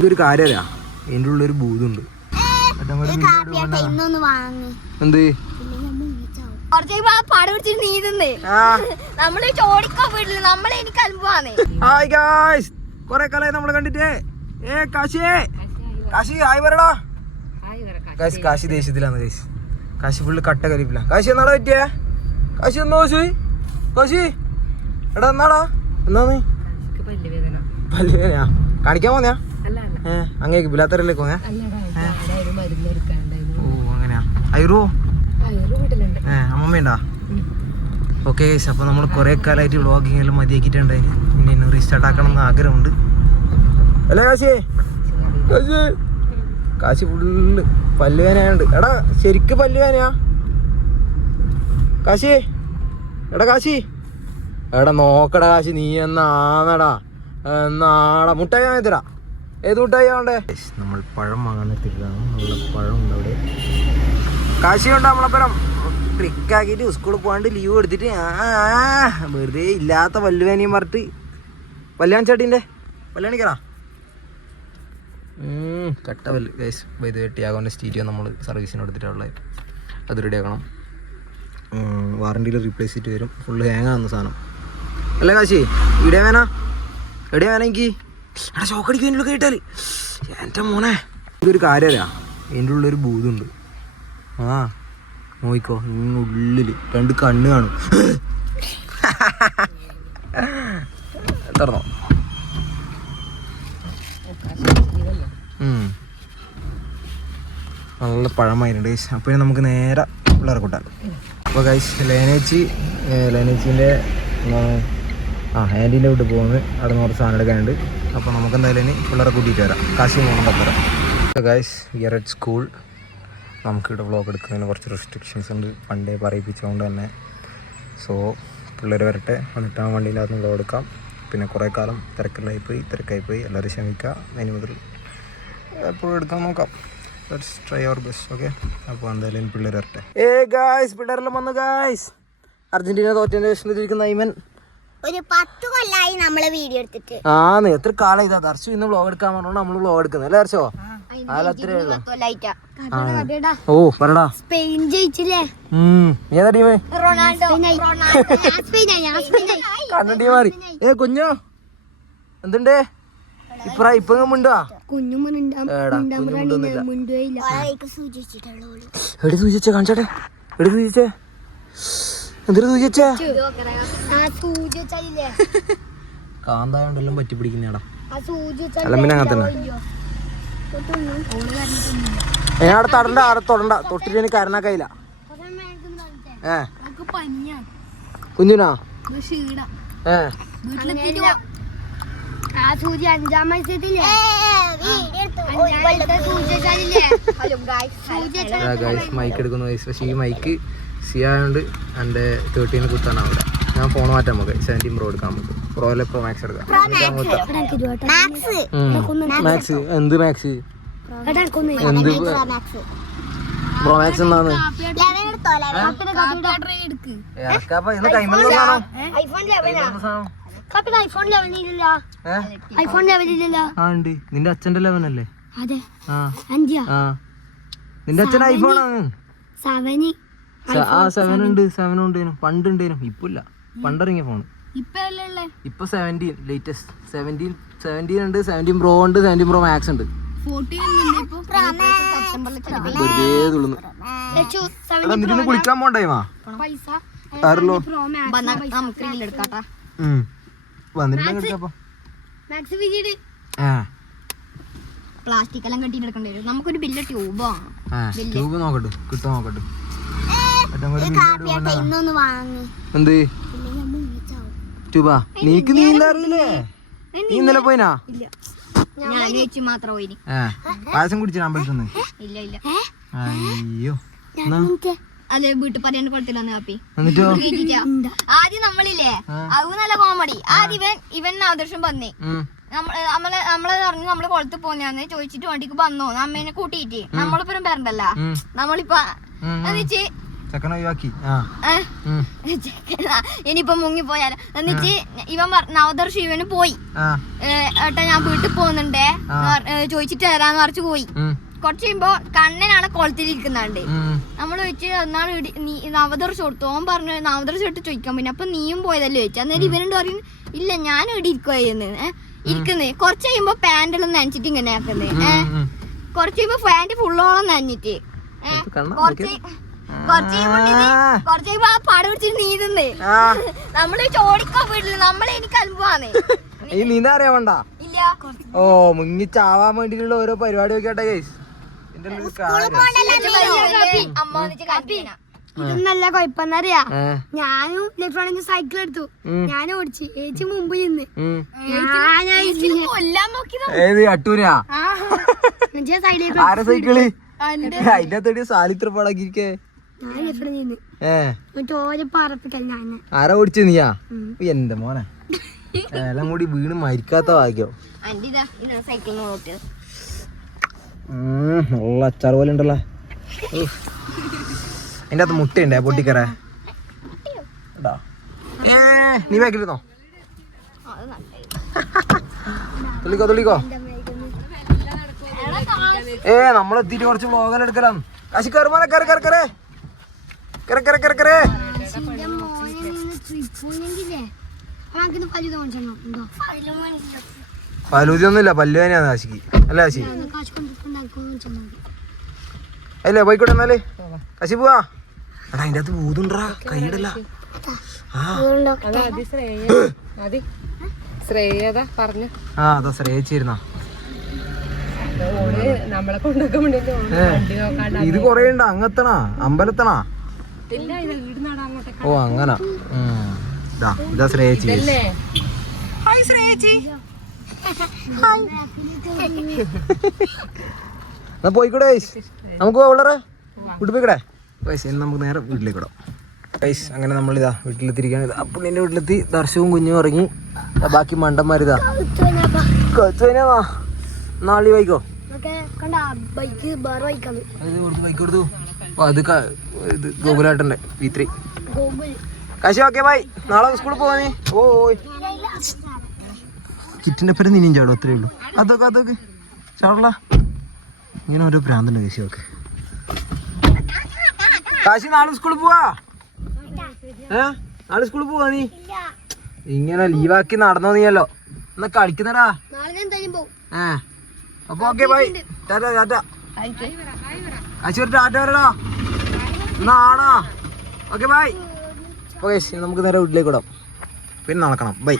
ഇതൊരു കാര്യല്ല, എൻ്റെ ഉള്ളൊരു ഭൂതമുണ്ട്. എന്ത് കൊറേ കാലായി നമ്മളെ കണ്ടിട്ടേ. കാശി ആയി വരടാ. കാശി ദേഷ്യത്തിലാണ്. കാശി ഫുള്ള് കട്ട കരിപ്പില്ല. കാശി എന്നാടാ പറ്റിയേ? കാശി എന്നാ കാശി എടാ എന്നാടാ എന്നാന്ന് പല്ലുവേദനയാ? കാണിക്കാൻ പോന്നെയാ? അങ്ങേക്ക് ബിലാത്തരയിലേക്ക് പോന്നെയാ? ഓ അങ്ങനെയാ. ഐറോ അമ്മമ്മയുണ്ടാ? ഓക്കെ ഗൈസ്, അപ്പോൾ നമ്മൾ കുറേ കാലമായിട്ട് വ്ളോഗിങ് എല്ലാം മതിയാക്കിയിട്ടുണ്ടായിരുന്നു. പിന്നെ ഇന്ന് റീസ്റ്റാർട്ട് ആക്കണം എന്ന് ആഗ്രഹമുണ്ട്. അല്ലേ കാശി? കാശി ഫുള്ള് പല്ലുവേദനയുണ്ട്. എടാ ശരിക്ക് പല്ലുവേദനയാ കാശി? എടാ കാശി എടാ നോക്കടാ കാശി, നീ എന്നാടാ മുട്ടായി വാങ്ങിത്തരാ. ഏത് മുട്ടായി വേണ്ടേ? നമ്മൾ പഴം വാങ്ങാൻ എത്തിയിട്ടാണ്. നല്ല പഴം ഉണ്ട് അവിടെ. കാശി ഉണ്ട് നമ്മളപ്പുറം ട്രിക്കാക്കിയിട്ട് സ്കൂളിൽ പോകാണ്ട് ലീവ് എടുത്തിട്ട് വെറുതെ ഇല്ലാത്ത പല്ലുവേനയും പറഞ്ഞിട്ട് പല്ലാണിച്ചാട്ടിൻ്റെ പല്ലാണിക്കറാ കട്ട പല്ല് ഗൈസ്. ഇത് ടിയാഗോൻ്റെ സ്റ്റീരിയോ നമ്മൾ സർവീസിന് എടുത്തിട്ടുള്ളത്. അത് റെഡിയാക്കണം. വാറണ്ടിയിൽ റീപ്ലേസ് ചെയ്തിട്ട് വരും. ഫുള്ള് ഹാങ് ആകുന്ന സാധനം അല്ലേ കാശി? എവിടെയാ വേന എനിക്ക് എടാ ഷോക്കടിക്കും എൻ്റെ ഉള്ളിൽ കേട്ടാൽ. എൻ്റെ മോനെ ഇതൊരു കാര്യമല്ല, എൻ്റെ ഉള്ളൊരു ഭൂതമുണ്ട്. നോയിക്കോ, ഉള്ളിൽ 2 കണ്ണ് കാണും. തുറന്നോ? നല്ല പഴമായിട്ടുണ്ട്. അപ്പോൾ നമുക്ക് നേരെ പിള്ളേരെ കൂട്ടാം. അപ്പോൾ ഗൈസ് ലേനേച്ചിൻ്റെ ആൻറ്റീൻ്റെ വീട്ടിൽ പോകുന്നത്. അവിടെ നിന്ന് കുറച്ച് സാധനം എടുക്കാനുണ്ട്. അപ്പോൾ നമുക്ക് എന്തായാലും ഇനി പിള്ളേരെ കൂട്ടിയിട്ട് വരാം. കാശി പോകണം 10:30. അപ്പോൾ ഗൈസ് ഹിയർ അറ്റ് സ്കൂൾ നമുക്കിവിടെ വ്ളോഗ് എടുക്കുന്നതിന് കുറച്ച് റെസ്ട്രിക്ഷൻസ് ഉണ്ട്, പണ്ടേ പറയിപ്പിച്ചുകൊണ്ട് തന്നെ. സോ പിള്ളേർ വരട്ടെ, വന്നിട്ട് ആ വണ്ടിയിലകത്ത് വ്ളോഗ് എടുക്കാം. പിന്നെ കുറേ കാലം തിരക്കായിപ്പോയി. എല്ലാവരും ക്ഷമിക്കുക. ഇനി മുതൽ എപ്പോഴും എടുക്കാൻ നോക്കാം. Let's try our best. Okay, അപ്പോൾ എന്തായാലും പിള്ളേർ വരട്ടെ. ഗായ്സ് പിള്ളേരെല്ലാം വന്നു ഗായ്സ്. അർജന്റീന തോറ്റതിൻ്റെ വിഷമത്തിലിരിക്കുന്ന ഐമൻ. ഒരു 10 കൊല്ലായി നമ്മള് വീഡിയോ എടുത്തിട്ട്. എത്ര കാലം ഇതാ ദർശു ഇന്ന് വ്ളോഗ് എടുക്കാൻ പറഞ്ഞോണ്ട് നമ്മള് വ്ളോഗ് എടുക്കുന്നത് അല്ലേ ദർശോ? ഓ പറടാ. സ്പെയിൻ ജയിച്ചില്ലേ? ഏതാ ടീമ്? റൊണാൾഡോ. ടീം മാറി. കുഞ്ഞോ എന്തുണ്ട് ഇപ്പൊ മുണ്ടാ? എടി സൂചിച്ചേ കാണിച്ചോട്ടെ. എടി സൂചിച്ചേ എന്തൊരു സൂചിച്ചേ? കാന്തായോണ്ടെല്ലാം പറ്റി പിടിക്കുന്നേടാ. അല്ലമ്മിനെ അങ്ങനെ തന്നെ. അവിടെ തൊടണ്ട. തൊട്ടിട്ട് എനിക്ക് കരണാക്കയില്ല. കുഞ്ഞുനാ മൈക്ക് എടുക്കുന്നു. പക്ഷേ ഈ മൈക്ക് സിയായോണ്ട് എൻ്റെ 13 കുത്താണ് അവിടെ. ഞാൻ ഫോൺ മാറ്റാൻ നമുക്ക് 17 Pro എടുക്കാം. നമുക്ക് പ്രോയിലെ Pro Max എടുക്കാം. മാക്സ് എന്ത് മാക്സ്? എന്ത് Pro Max എന്നാണ്? നിന്റെ അച്ഛന്റെ 11 അല്ലേ? നിന്റെ അച്ഛൻ ഐഫോണാണ്. 7 ഉണ്ട്. പണ്ടുണ്ടേനും ഇപ്പൊ ഇല്ല. പണ്ടിറങ്ങിയ ഫോൺ ഇപ്പൊ 17 ലേറ്റസ്റ്റ് 17 ഉണ്ട്. 17 Pro ഉണ്ട്. 17 Pro Max ഉണ്ട്. കുളിക്കാൻ പോണ്ടേമാ പ്ലാസ്റ്റിക് എല്ലാം കെട്ടി എടുക്കേണ്ടി വരും. നമുക്കൊരു ബില്ല് ട്യൂബ് നോക്കട്ടെ കിട്ടോ നോക്കട്ടെ. എന്ത് ട്യൂബാ? നീക്ക് നീന്തറിയില്ലേ? നീ ഇന്നലെ പോയിനാ? പായസം കുടിച്ചാ പറ്റുന്നു? അയ്യോ അതെ വീട്ടിൽ പറയാൻ കുളത്തിലൊന്ന് കാപ്പി. എന്നിട്ടോ ആദ്യം നമ്മളില്ലേ അത് നല്ല കോമഡി. ആദ്യം ഇവൻ ആദർശം വന്നേ നമ്മളെ പറഞ്ഞു നമ്മള് കുളത്ത് പോന്നെയാന്ന് ചോദിച്ചിട്ട് വണ്ടിക്ക് വന്നോ അമ്മേനെ കൂട്ടിയിട്ട് നമ്മളിപ്പം വരണ്ടല്ല. നമ്മളിപ്പോ എന്നുവെച്ച് ചെക്കനെ ഒഴിവാക്കി ഇനിയിപ്പൊ മുങ്ങിപ്പോയാലോ എന്നിട്ട് ഇവൻ നവദർശ ഇവന് പോയി ഏട്ടാ ഞാൻ വീട്ടിൽ പോകുന്നുണ്ടേ ചോദിച്ചിട്ട് തരാന്ന് പറഞ്ഞു പോയി. കുറച്ച് കഴിയുമ്പോ കണ്ണനാണ് കുളത്തിലിരിക്കുന്നുണ്ട്. നമ്മള് ചോദിച്ചു എന്നാണ് നവദർശ കൊടുത്തു. ഓൻ പറഞ്ഞു നവദർശ ഇട്ട് ചോദിക്കാൻ പിന്നെ അപ്പൊ നീയും പോയതല്ലേ ചോദിച്ചു. അന്നേരം ഇവനോട് പറയും ഇല്ല ഞാൻ ഇവിടെ ഇരിക്കുകയെന്ന് ഇരിക്കുന്നത്. കുറച്ച് കഴിയുമ്പോ പാൻറ്റെല്ലാം നനച്ചിട്ട് ഇങ്ങനെ ആക്കുന്നത്. കുറച്ച് കഴിയുമ്പോ പാന്റ് ഫുള്ളോളം നനഞ്ഞിട്ട് കുറച്ച് കഴിയുമ്പോ ആ പട പിടിച്ചിട്ട് നീന്തുന്നേ. നമ്മള് ചോടിക്കോ വീട്ടില് നമ്മളെ എനിക്ക് അനുഭവമാണ്. ഈ നീന്താ അറിയാവണ്ട ഇല്ല ഓ മുങ്ങി ചാവാൻ വേണ്ടിട്ടുള്ള ഓരോ പരിപാടി ഒക്കെ ആട്ടെ ഗൈസ്. ഇതൊന്നല്ല കൊഴപ്പന്നറിയാ. ഞാനും ഇലക്ട്രോണിക് സൈക്കിൾ എടുത്തു. ഞാൻ ഓടിച്ചു. ഏച്ചി മുമ്പ് നിന്ന് ഏത് അട്ടൂരാ ആരെ സൈക്കിള് അതിന്റെ അകത്തോടി സാലിത്ര പടക്കിരിക്കേ ആരാ ഓടിച്ചു നീയാ? എന്റെ മോനെ എല്ലാം കൂടി വീണ് മരിക്കാത്ത ഭാഗ്യോ. ഉള്ള അച്ചാർ പോലെ ഉണ്ടല്ലോ. അതിന്റെ അകത്ത് മുട്ടയുണ്ടേ പൊട്ടിക്കറേ. നീ ബാക്കിലിരുന്നോ? തുള്ളിക്കോ തുള്ളിക്കോ. നമ്മളെത്തിട്ട് കുറച്ച് വ്ളോഗെല്ലാം എടുക്കണം. കാശി കയറുമോനെ കയറി കയറി കയറേ കയറി കയറി കയറി കയറേ. ഫലൂതി ഒന്നുമില്ല, പല്ല് തന്നെയാണ് കാശിക്ക്. അല്ല കാശി അല്ലേ? പോയിക്കോട്ടെ എന്നാല് കാശി പോവാ. എടാ അതിന്റെ അകത്ത് ഭൂതുണ്ടാ കൈയിടല്ല. അതാ ശ്രേയിച്ചിരുന്ന ഇത് കൊറേ ഉണ്ട്. അങ്ങത്തണാ അമ്പലത്തണാ? ഓ അങ്ങനാ. ഇതാ ശ്രേയിച്ചി. എന്നാ പോയിക്കൂടെ നമുക്ക് വളരെ വീട്ടിൽ പോയിക്കൂടെ പൈസ. നമുക്ക് നേരെ വീട്ടിലേക്ക് വിടാം പൈസ. അങ്ങനെ നമ്മളിതാ വീട്ടിലെത്തിരിക്കുകയാണ്. ഇതാ അപ്പം നിന്റെ വീട്ടിലെത്തി. ദർശവും കുഞ്ഞും ഇറങ്ങി. ബാക്കി മണ്ടന്മാരിതാ കൊച്ചുനാ നാളെ വായിക്കോ. ബൈക്ക് കൊടുത്തു. അത് ഇത് ഗോകുലാട്ടൻ്റെ V3 കാശി. Okay bye. നാളെ സ്കൂളിൽ പോവാ നീ. ഓ കിറ്റിന്റെ പേര് നീനും ചാടും. അത്രേ ഉള്ളൂ. അതൊക്കെ ചാടല. ഇങ്ങനെ ഓരോ ഭ്രാന്തുണ്ട് കാശി. ഓക്കെ കാശി നാളെ സ്കൂളിൽ പോവാ. നാളെ സ്കൂളിൽ പോവാ നീ? ഇങ്ങനെ ലീവാക്കി നടന്നോ നീയല്ലോ. എന്നാ കളിക്കുന്നടാ. അപ്പൊ ഓക്കെ ബൈ. ടാറ്റ ടാറ്റ. കാശി ഒരു ടാറ്റ വരടാ. എന്നാ ആടാ. Okay bye. ഓക്കെ നമുക്ക് നേരെ വീട്ടിലേക്ക് വിടാം. പിന്നെ നടക്കണം. ബൈ.